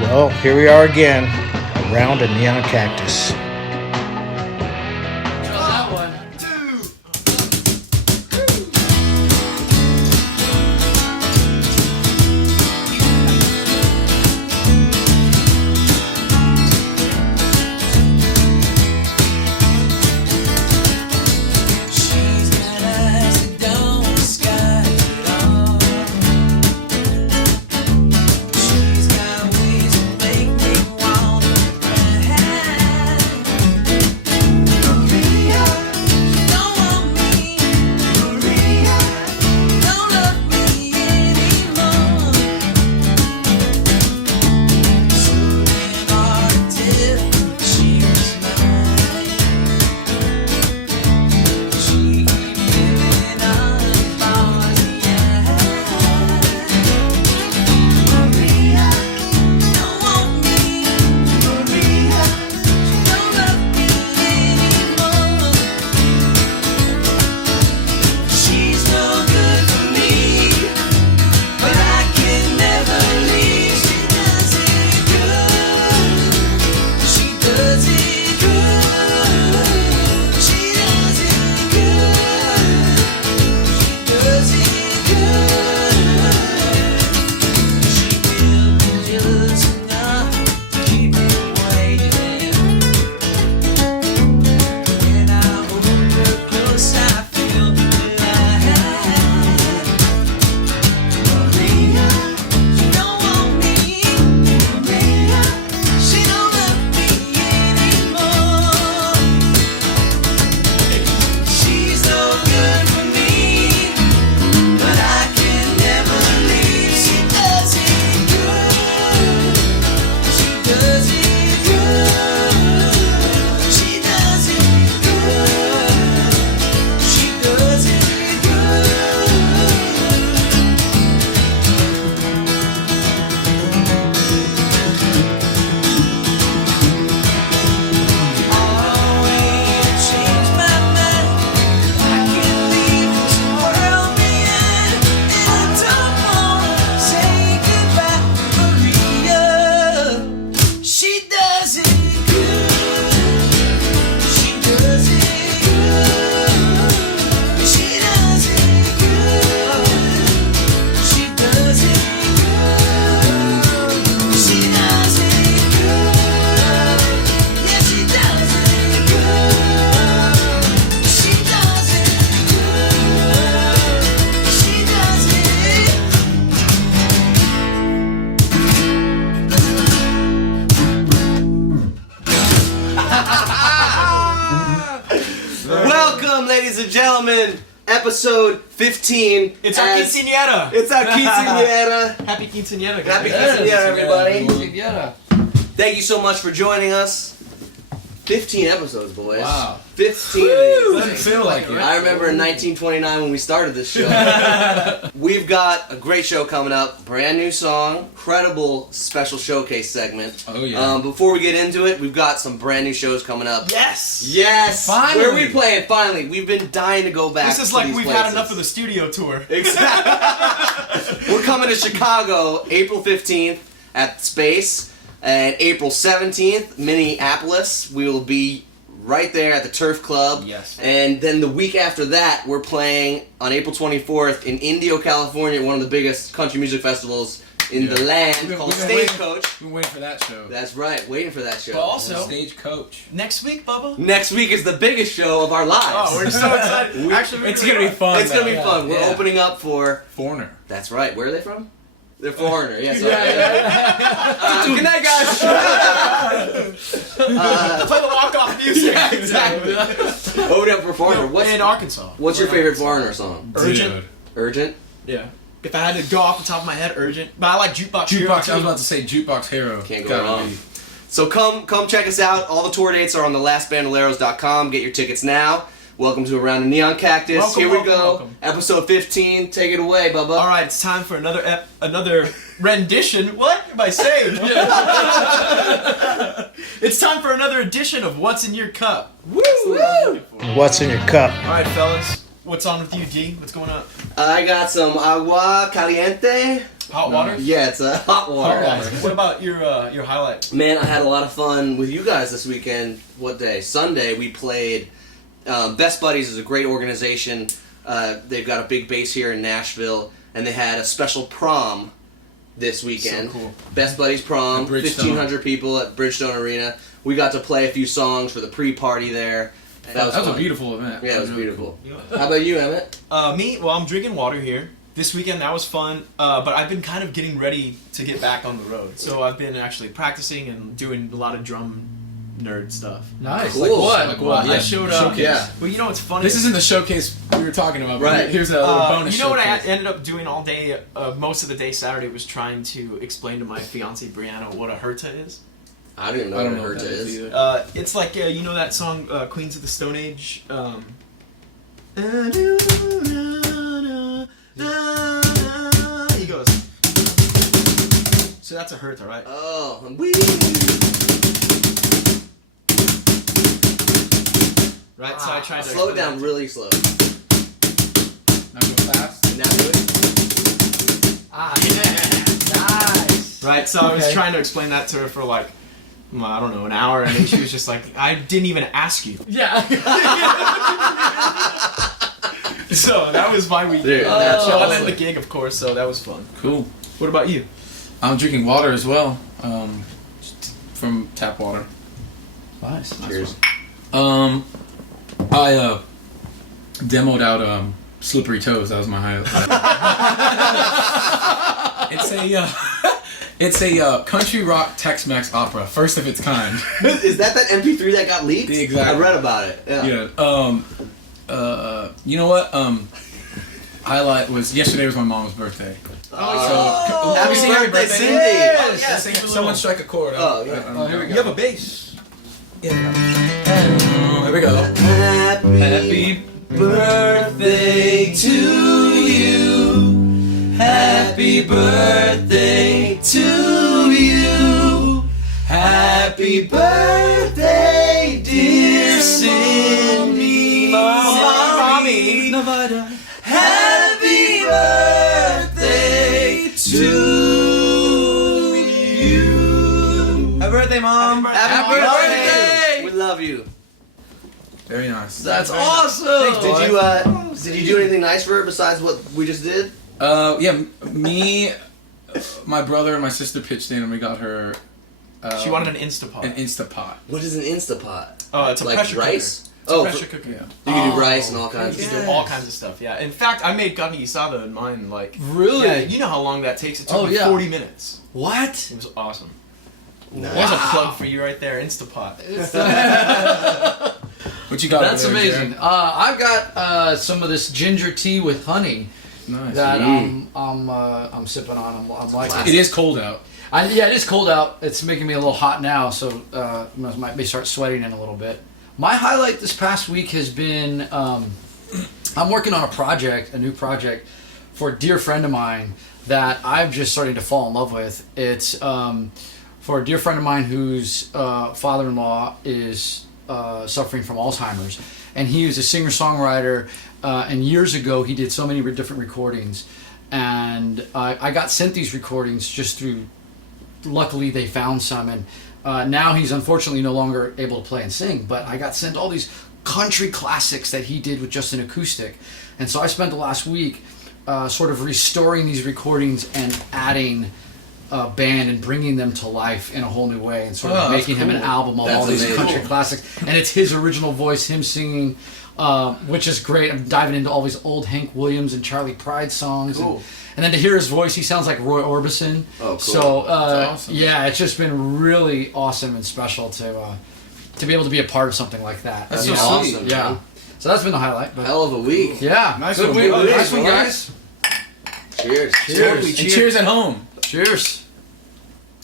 Well, here we are again, around a neon cactus. Ladies and gentlemen, episode 15. It's our quinceañera. It's our quinceañera. Happy quinceañera, guys. Happy quinceañera, everybody. Quinceañera. Thank you so much for joining us. 15 episodes, boys. Wow. 15 Doesn't of these. feel like it. I remember in 1929 when we started this show. We've got a great show coming up. Brand new song. Incredible special showcase segment. Oh, yeah. Before we get into it, we've got some brand new shows coming up. Yes! Yes! Finally! Where are we playing? Finally. We've been dying to go back This is to like these we've places. had enough of the studio tour. Exactly. We're coming to Chicago April 15th at Space. And April 17th, Minneapolis. We will be right there at the Turf Club. Yes. And then the week after that, we're playing on April 24th in Indio, California, one of the biggest country music festivals in the land, called Stagecoach. We've been waiting for that show. That's right, waiting for that show. But also, Stagecoach. next week, Bubba. Next week is the biggest show of our lives. Oh, we're so excited. Actually, It's gonna be fun. It's going to be though. fun. We're Yeah. opening up for... Foreigner. That's right. Where are they from? They're Foreigner. Yes. Yeah. Good night, guys. Play the walk-off music. Exactly. Open up for Foreigner. In Arkansas. What's your favorite Foreigner song? Urgent. Dude. Urgent? Yeah. If I had to go off the top of my head, Urgent. But I like Jukebox Hero, Jukebox. too. I was about to say Jukebox Hero. Can't go Gotta wrong. be. So come check us out. All the tour dates are on thelastbandoleros.com. Get your tickets now. Welcome to Around the Neon Cactus. Welcome, Here we welcome, go. welcome. Episode 15. Take it away, Bubba. All right, it's time for another rendition. What am I saying? It's time for another edition of What's in Your Cup. Woo! Woo! What's in your cup? All right, fellas. What's on with you, D? What's going on? I got some agua caliente. Hot water? Yeah, it's hot water. Hot water. What about your highlight? Man, I had a lot of fun with you guys this weekend. What day? Sunday, we played. Best Buddies is a great organization. They've got a big base here in Nashville, and they had a special prom this weekend. So cool. Best Buddies prom, At Bridgestone. 1,500 people at Bridgestone Arena. We got to play a few songs for the pre-party there. That was a fun. beautiful event. Yeah, it was really beautiful. cool. How about you, Emmett? Me? Well, I'm drinking water here. This weekend, that was fun, but I've been kind of getting ready to get back on the road. So I've been actually practicing and doing a lot of drum nerd stuff. Nice. Cool. Like what? Like Well, what? I Yeah. showed Showcase. Yeah. Well, you know what's funny? This isn't the showcase we were talking about. But Right. Here's a little bonus You know what I showcase. ended up doing all day, most of the day Saturday, was trying to explain to my fiance Brianna what a herta is. I don't even know I don't what know what Herta that is is. either. It's like, you know that song, Queens of the Stone Age? He goes. So that's a herta, right? Oh, wee. Right, so I tried to Slow it explain down that. really slow. Now go fast. Now do it. Ah, yeah. Nice. Right, so I was Okay. trying to explain that to her for like, I don't know, an hour, and then she was just like, I didn't even ask you. Yeah. So that was my week. Dude, That's that's and then awesome. the gig, of course, so that was fun. Cool. What about you? I'm drinking water as well. From tap water. Nice. Cheers. I demoed out Slippery Toes. That was my highlight. It's a country rock Tex-Mex opera, first of its kind. Is that MP3 that got leaked? Exactly. I read about it. Yeah. Yeah. You know what? Highlight was yesterday was my mom's birthday. Oh, Can we happy sing happy birthday, birthday? Cindy! Oh, yeah, sing a little. Someone strike a chord. Oh, yeah. Oh, here we go. You have a bass. There we go. Happy birthday to you. Happy birthday to you. Happy birthday, dear Cindy. Mommy. Happy birthday to you. Happy birthday, Mom. Happy birthday. We love you. Very nice. That's awesome. Did you do anything nice for her besides what we just did? Yeah, me, my brother, and my sister pitched in, and we got her. She wanted an Instapot. an Instapot. What is an Instapot? Oh, it's a Like pressure rice? cooker. It's Oh, a pressure cooker. Yeah. You can do rice and all kinds of You stuff. can do all kinds of stuff, yeah. In fact, I made carne asada in mine, like... Really? Yeah, you know how long that takes? It took Oh, me yeah. 40 minutes. What? It was awesome. Nice. There's a plug for you right there, Instapot. What you got? That's over there, amazing. Jared? I've got some of this ginger tea with honey Nice. that I'm sipping on. I'm liking It is cold out. Yeah, it is cold out. It's making me a little hot now, so may start sweating in a little bit. My highlight this past week has been I'm working on a new project for a dear friend of mine that I'm just starting to fall in love with. It's for a dear friend of mine whose father-in-law is suffering from Alzheimer's, and he was a singer-songwriter. And years ago, he did so many different recordings, and I got sent these recordings just through. Luckily, they found some, and now he's unfortunately no longer able to play and sing. But I got sent all these country classics that he did with just an acoustic, and so I spent the last week sort of restoring these recordings and adding a band and bringing them to life in a whole new way, and sort of that's making him an cool. album of That's all these amazing. country classics. And it's his original voice, him singing. Which is great. I'm diving into all these old Hank Williams and Charlie Pride songs, Cool. and then to hear his voice, he sounds like Roy Orbison. Oh, cool. So That's awesome. yeah, it's just been really awesome and special to be able to be a part of something like that. That's You so know? sweet. Awesome, Yeah, man. so that's been the highlight. But Hell of a week. yeah, Nice good one, week. boys. Nice one, boys. guys. Cheers. Cheers. And cheers at home. Cheers.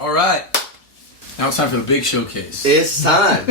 All right. Now it's time for the big showcase. It's time.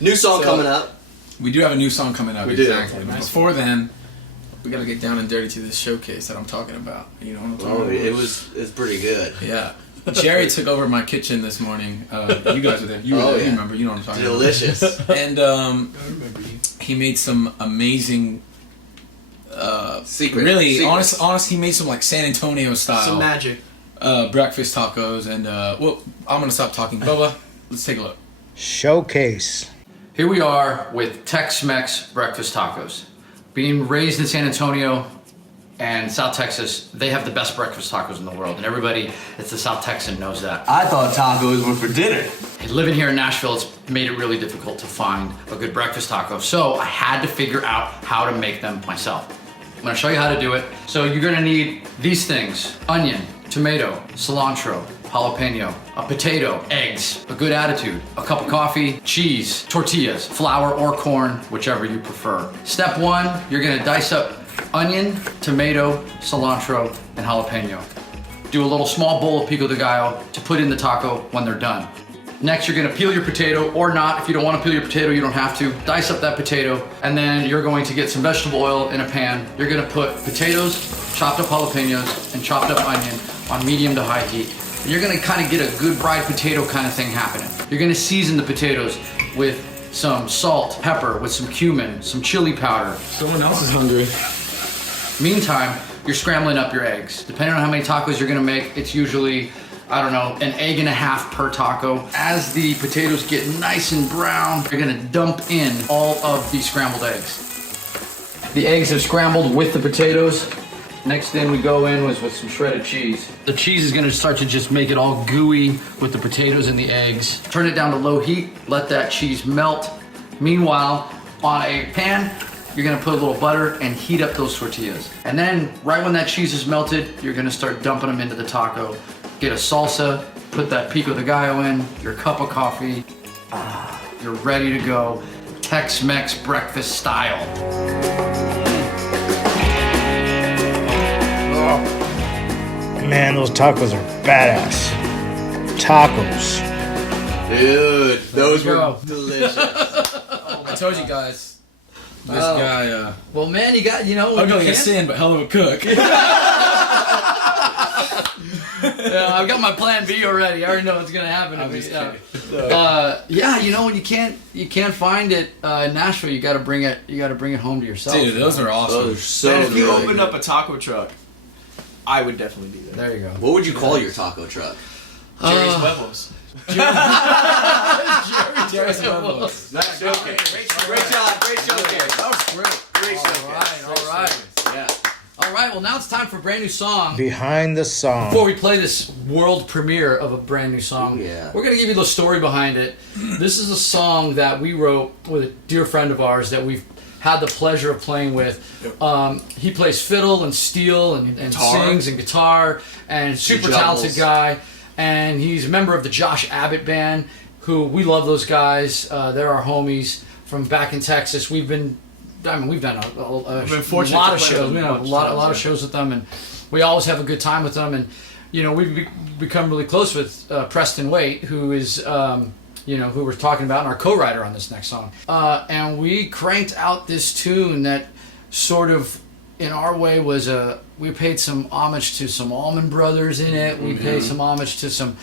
New song So- coming up. We do have a new song coming up. We do. Exactly. But before then, we gotta get down and dirty to this showcase that I'm talking about. You know what I'm talking Oh, about? it's pretty good. Yeah. Jerry took over my kitchen this morning. You guys were there. You were Oh, there. yeah. You remember. You know what I'm talking Delicious. about. And I remember you. he made some amazing Secret. Really, Secrets. honest, he made some like San Antonio style Some magic. breakfast tacos, and well, I'm gonna stop talking. Bubba, let's take a look. Showcase. Here we are with Tex-Mex breakfast tacos. Being raised in San Antonio and South Texas, they have the best breakfast tacos in the world, and everybody that's a South Texan knows that. I thought tacos were for dinner. Living here in Nashville, it's made it really difficult to find a good breakfast taco, so I had to figure out how to make them myself. I'm gonna show you how to do it. So you're gonna need these things: onion, tomato, cilantro, jalapeno, a potato, eggs, a good attitude, a cup of coffee, cheese, tortillas, flour or corn, whichever you prefer. Step one, you're gonna dice up onion, tomato, cilantro, and jalapeno. Do a little small bowl of pico de gallo to put in the taco when they're done. Next, you're gonna peel your potato, or not. If you don't wanna peel your potato, you don't have to. Dice up that potato, and then you're going to get some vegetable oil in a pan. You're gonna put potatoes, chopped up jalapenos, and chopped up onion on medium to high heat. And you're gonna kind of get a good fried potato kind of thing happening. You're gonna season the potatoes with some salt, pepper, with some cumin, some chili powder. Someone else is hungry. Meantime, you're scrambling up your eggs. Depending on how many tacos you're gonna make, it's usually, I don't know, an egg and a half per taco. As the potatoes get nice and brown, you're gonna dump in all of the scrambled eggs. The eggs are scrambled with the potatoes. Next thing we go in was with some shredded cheese. The cheese is gonna start to just make it all gooey with the potatoes and the eggs. Turn it down to low heat, let that cheese melt. Meanwhile, on a pan, you're gonna put a little butter and heat up those tortillas. And then, right when that cheese is melted, you're gonna start dumping them into the taco. Get a salsa, put that pico de gallo in, your cup of coffee. You're ready to go. Tex-Mex breakfast style. Man, those tacos are badass. Tacos. Dude, those There we were go. delicious. I told you guys, this guy, Well, man, you got, ugly like a sin, but hell of a cook. Yeah, I've got my plan B already. I already know what's gonna happen. I'm just kidding. When you can't find it in Nashville, you gotta bring it home to yourself. Dude, those are awesome. Those are so And if you good. opened up a taco truck, I would definitely be there. There you go. What would you call your taco truck? Jerry's Huevos. Jerry's Huevos. Nice showcase. Great job. Great showcase. That was great. Great showcase. All right. Yeah. All right. Well, now it's time for a brand new song. Behind the song. Before we play this world premiere of a brand new song, Yeah. we're going to give you the story behind it. This is a song that we wrote with a dear friend of ours that we've had the pleasure of playing with. He plays fiddle and steel and Guitar. sings and guitar, and super talented juggles. guy. And he's a member of the Josh Abbott Band, who we love those guys. They're our homies from back in Texas. We've done a been fortunate lot to of play shows. with We them have a a bunch lot of of times, shows with them, and we always have a good time with them. And we've become really close with Preston Waite, who is who we're talking about, and our co-writer on this next song. And we cranked out this tune that sort of, in our way, was we paid some homage to some Allman Brothers in it. We paid some homage to some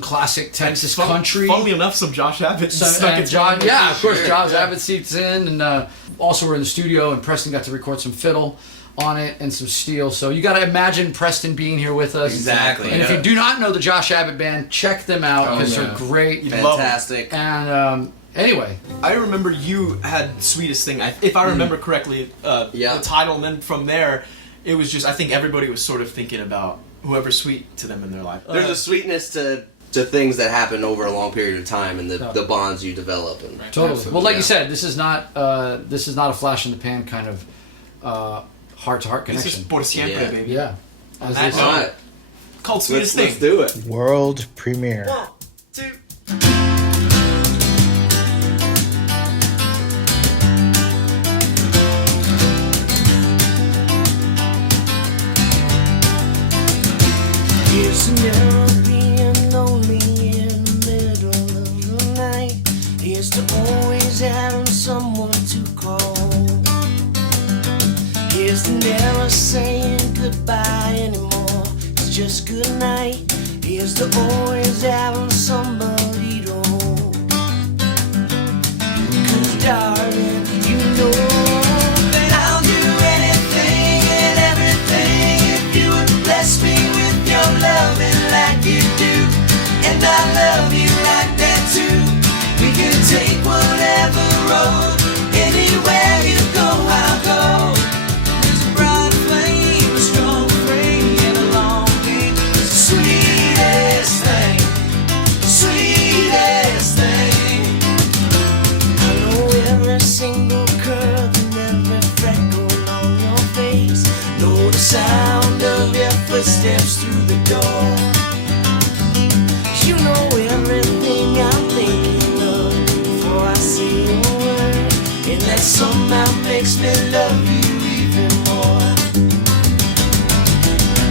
classic Texas country. Funnily enough, some Josh Abbott stuck And its John, name. yeah, of course, Sure, Josh yeah. Abbott seats in, and also we're in the studio, and Preston got to record some fiddle on it and some steel. So you got to imagine Preston being here with us. Exactly. And if you do not know the Josh Abbott Band, check them out because they're great. You'd love 'em. Fantastic. And anyway, I remember you had Sweetest Thing, if I remember correctly, Yeah. the title, and then from there, it was just, I think everybody was sort of thinking about whoever's sweet to them in their life. There's a sweetness to things that happen over a long period of time and the bonds you develop. And totally. Absolutely, Well, like yeah. you said, this is not a flash in the pan kind of heart-to-heart This connection. is por siempre, Yeah. baby. Yeah. As that they note, say. All right. Called Sweetest Let's Thing. do it. World premiere. 1, 2. Here's to never being lonely in the middle of the night. Here's to always having someone to call. Here's to never saying goodbye anymore. It's just good night. Here's to always having somebody to hold. 'Cause darling, you know that I'll do anything steps through the door. You know everything I'm thinking of before I say a word, and that somehow makes me love you even more.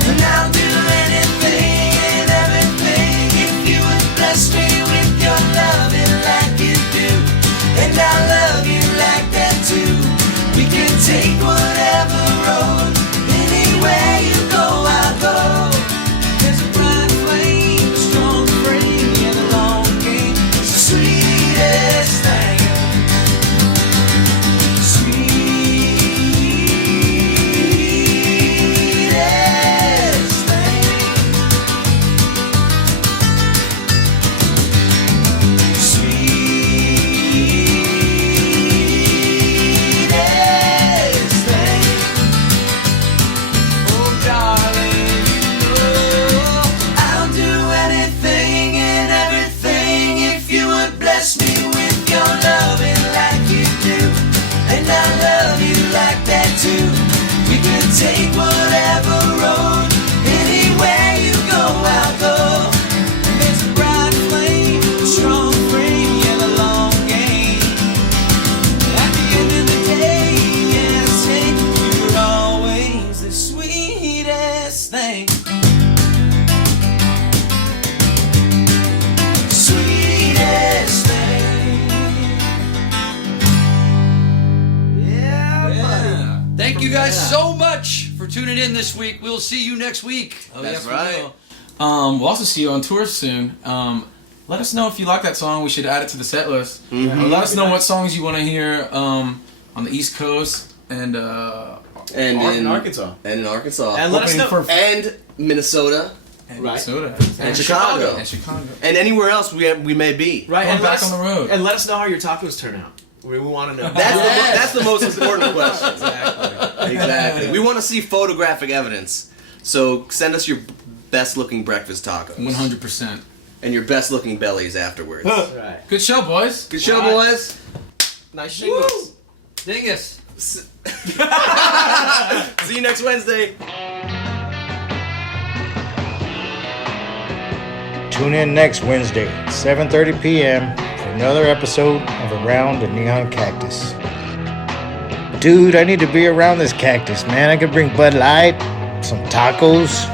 And I'll do anything and everything if you would bless me with your loving like you do, and I'll love you like that too. We can take whatever road, anywhere you go, I'll go. There's a bright flame, a strong frame, and a long game. It's the sweetest thing. Sweetest thing. Sweetest thing. Oh, darling, you know I'll do anything and everything if you would bless me with your loving like you do, and I love you like that too. We can take whatever road, anywhere you go, I'll go. There's a bright flame, a strong frame, and a long game. At the end of the day, yes, hey, you're always the sweetest thing. Sweetest thing. Yeah. Thank you guys so much for tuning in this week. We'll see you next week. Oh, That's yes, we right. will. We'll also see you on tour soon. Let us know if you like that song. We should add it to the set list. Let us know what songs you want to hear on the East Coast and And In Arkansas. And in Arkansas. And let us know. And Minnesota. Minnesota And Chicago. and Chicago. And anywhere else we may be. Right, Going and back let us- on the road. And let us know how your tacos turn out. We want to know. That's the most important question. Exactly. Exactly. We want to see photographic evidence. So send us your best looking breakfast tacos. 100%. And your best looking bellies afterwards. Right. Good show, boys. Good show, All right. boys. Nice shingles. Dingus. See you next Wednesday. Tune in next Wednesday, 7:30 p.m. for another episode of Around the Neon Cactus. Dude, I need to be around this cactus, man. I could bring Bud Light, some tacos,